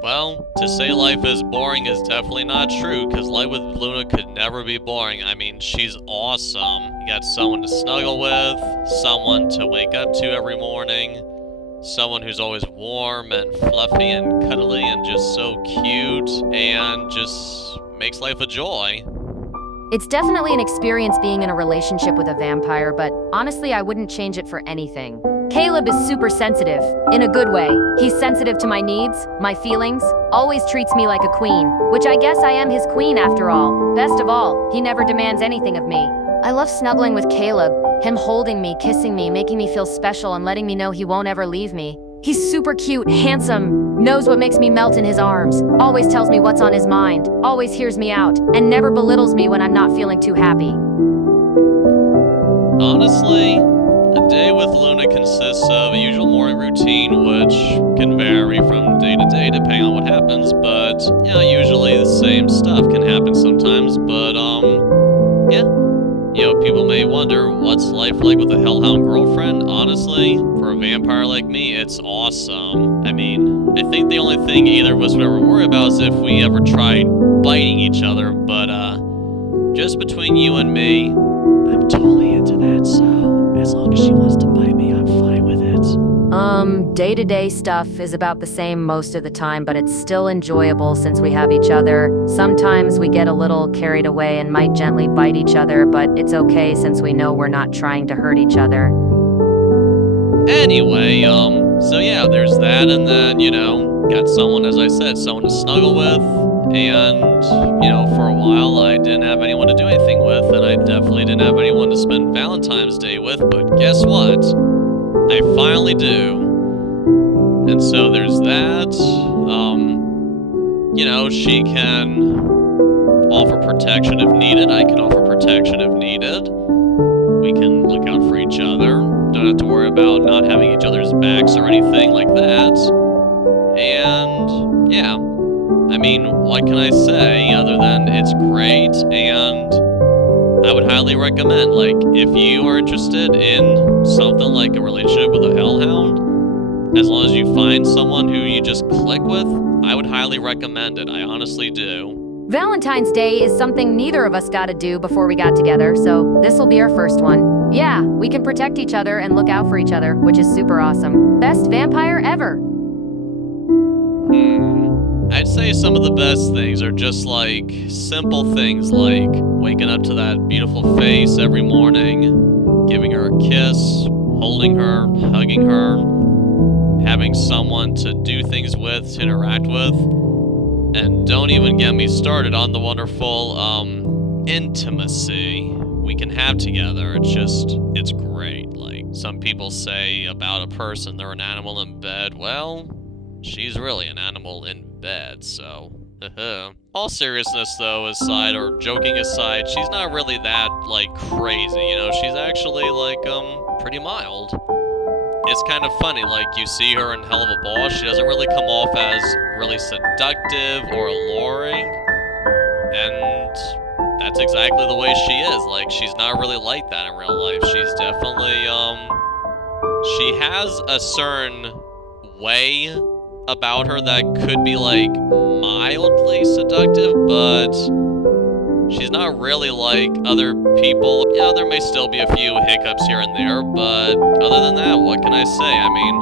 Well, to say life is boring is definitely not true, because life with Loona could never be boring. I mean, she's awesome. You got someone to snuggle with, someone to wake up to every morning, someone who's always warm and fluffy and cuddly and just so cute, and just makes life a joy. It's definitely an experience being in a relationship with a vampire, but honestly, I wouldn't change it for anything. Caleb is super sensitive, in a good way. He's sensitive to my needs, my feelings, always treats me like a queen, which I guess I am his queen after all. Best of all, he never demands anything of me. I love snuggling with Caleb, him holding me, kissing me, making me feel special and letting me know he won't ever leave me. He's super cute, handsome, knows what makes me melt in his arms, always tells me what's on his mind, always hears me out, and never belittles me when I'm not feeling too happy. Honestly, a day with Loona consists of a usual morning routine, which can vary from day to day depending on what happens, but, usually the same stuff can happen sometimes, but, people may wonder, what's life like with a Hellhound girlfriend? Honestly, for a vampire like me, it's awesome. I mean, I think the only thing either of us would ever worry about is if we ever tried biting each other, but, just between you and me, I'm totally into that, so as long as she wants to bite me, I'm fine with it. Day-to-day stuff is about the same most of the time, but it's still enjoyable since we have each other. Sometimes we get a little carried away and might gently bite each other, but it's okay since we know we're not trying to hurt each other. Anyway, so yeah, there's that, and then, got someone, as I said, someone to snuggle with, and, for a while I didn't have anyone to do anything with, and I definitely didn't have anyone to spend Valentine's Day with, but guess what? I finally do. And so there's that. She can offer protection if needed. I can offer protection if needed. We can look out for each other. Don't have to worry about not having each other's backs or anything like that. And, yeah. I mean, what can I say other than it's great, and I would highly recommend, if you are interested in something like a relationship with a Hellhound, as long as you find someone who you just click with, I would highly recommend it. I honestly do. Valentine's Day is something neither of us got to do before we got together, so this will be our first one. Yeah, we can protect each other and look out for each other, which is super awesome. Best vampire ever. I'd say some of the best things are just simple things like waking up to that beautiful face every morning, giving her a kiss, holding her, hugging her, having someone to do things with, to interact with, and don't even get me started on the wonderful, intimacy we can have together. It's great. Some people say about a person they're an animal in bed. Well, she's really an animal in bed, so all seriousness though aside, or joking aside, she's not really that crazy, she's actually pretty mild. It's kind of funny, you see her in Hell of a Boss, she doesn't really come off as really seductive or alluring, and that's exactly the way she is. She's not really like that in real life. She's definitely she has a certain way about her that could be mildly seductive, but she's not really like other people. Yeah, there may still be a few hiccups here and there, but other than that, what can I say? I mean,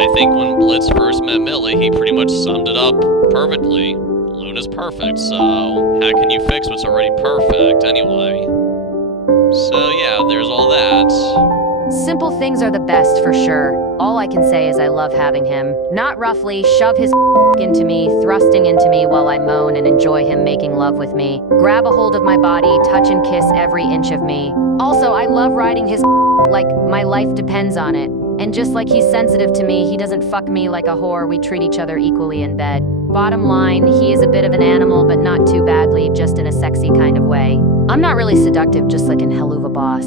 I think when Blitz first met Millie, he pretty much summed it up perfectly. Loona's perfect, so how can you fix what's already perfect anyway? So yeah, there's all that. Simple things are the best for sure. All I can say is I love having him. Not roughly shove his into me, thrusting into me while I moan and enjoy him making love with me. Grab a hold of my body, touch and kiss every inch of me. Also, I love riding his like my life depends on it. And just like he's sensitive to me, he doesn't fuck me like a whore. We treat each other equally in bed. Bottom line, he is a bit of an animal, but not too badly, just in a sexy kind of way. I'm not really seductive, just like in Hell of a Boss.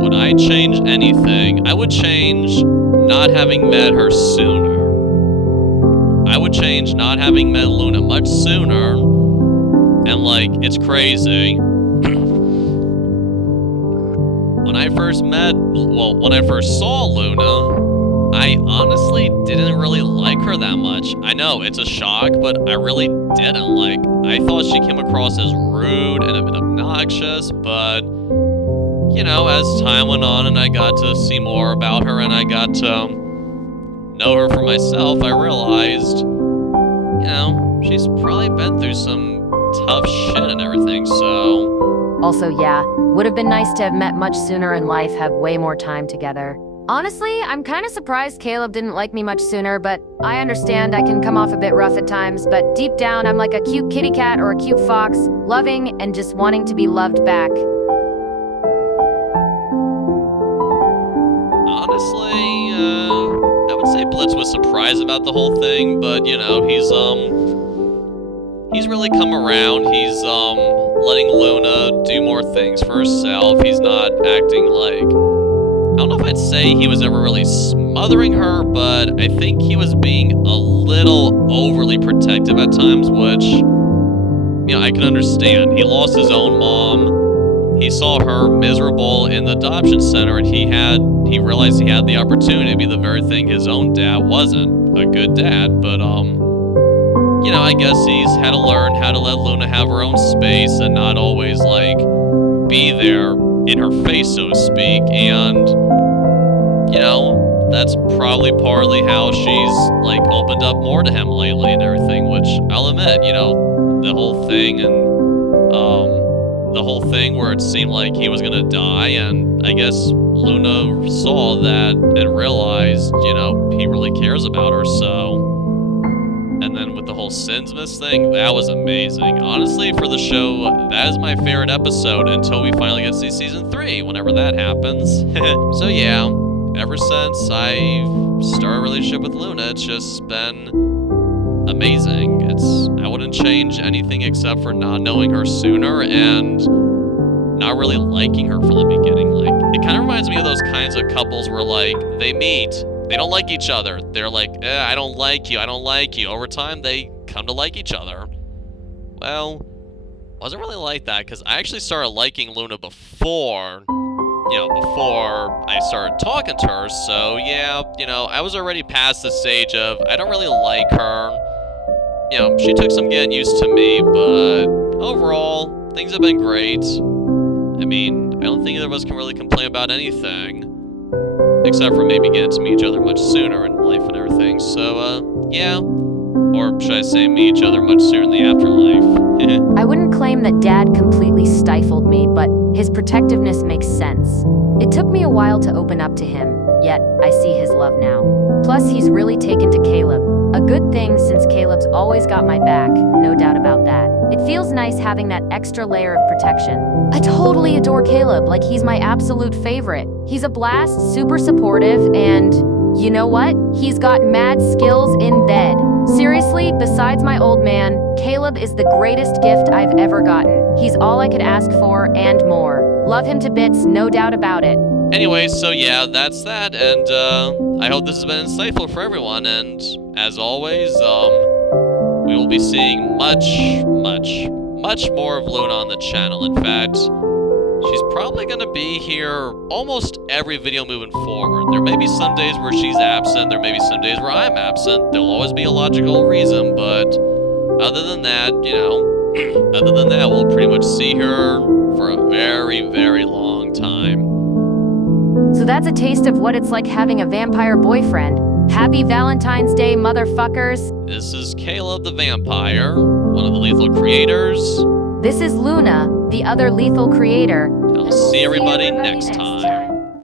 Would I change anything? I would change not having met her sooner. I would change not having met Loona much sooner. And it's crazy. When I first saw Loona, I honestly didn't really like her that much. I know, it's a shock, but I really didn't. Like, I thought she came across as rude and a bit obnoxious, but, you know, as time went on and I got to see more about her and I got to know her for myself, I realized, you know, she's probably been through some tough shit and everything, so... Also, yeah, would have been nice to have met much sooner in life, have way more time together. Honestly, I'm kind of surprised Caleb didn't like me much sooner, but I understand I can come off a bit rough at times, but deep down I'm like a cute kitty cat or a cute fox, loving and just wanting to be loved back. Honestly, I would say Blitz was surprised about the whole thing, but, you know, he's really come around. He's, letting Loona do more things for herself. He's not acting like... I don't know if I'd say he was ever really smothering her, but I think he was being a little overly protective at times, which, you know, I can understand. He lost his own mom. He saw her miserable in the adoption center, and he realized he had the opportunity to be the very thing his own dad wasn't. A good dad, but, you know, I guess he's had to learn how to let Loona have her own space and not always, like, be there in her face, so to speak, and, you know, that's probably partly how she's, like, opened up more to him lately and everything, which I'll admit, you know, the whole thing where it seemed like he was gonna die, and I guess Loona saw that and realized, you know, he really cares about her, so... And then with the whole Sinsmith thing, that was amazing. Honestly, for the show, that is my favorite episode until we finally get to see Season 3, whenever that happens. So yeah, ever since I started a relationship with Loona, it's just been amazing. I wouldn't change anything except for not knowing her sooner and not really liking her from the beginning. Like, it kind of reminds me of those kinds of couples where, like, they meet, they don't like each other. They're like, I don't like you, I don't like you. Over time, they come to like each other. Well, wasn't really like that, because I actually started liking Loona before I started talking to her, so yeah, you know, I was already past the stage of, I don't really like her. You know, she took some getting used to me, but overall, things have been great. I mean, I don't think either of us can really complain about anything. Except for maybe getting to meet each other much sooner in life and everything, so, yeah. Or should I say meet each other much sooner in the afterlife? I wouldn't claim that Dad completely stifled me, but his protectiveness makes sense. It took me a while to open up to him, yet I see his love now. Plus, he's really taken to Caleb. A good thing since Caleb's always got my back, no doubt about that. It feels nice having that extra layer of protection. I totally adore Caleb, like he's my absolute favorite. He's a blast, super supportive, and you know what? He's got mad skills in bed. Seriously, besides my old man, Caleb is the greatest gift I've ever gotten. He's all I could ask for and more. Love him to bits, no doubt about it. Anyway, so yeah, that's that, and I hope this has been insightful for everyone, and as always, we will be seeing much more of Loona on the channel. In fact, she's probably going to be here almost every video moving forward. There may be some days where she's absent, there may be some days where I'm absent, there'll always be a logical reason, but other than that, you know, we'll pretty much see her for a very, very long time. So that's a taste of what it's like having a vampire boyfriend. Happy Valentine's Day, motherfuckers. This is Caleb the Vampire, one of the lethal creators. This is Loona, the other lethal creator. I'll see everybody next time.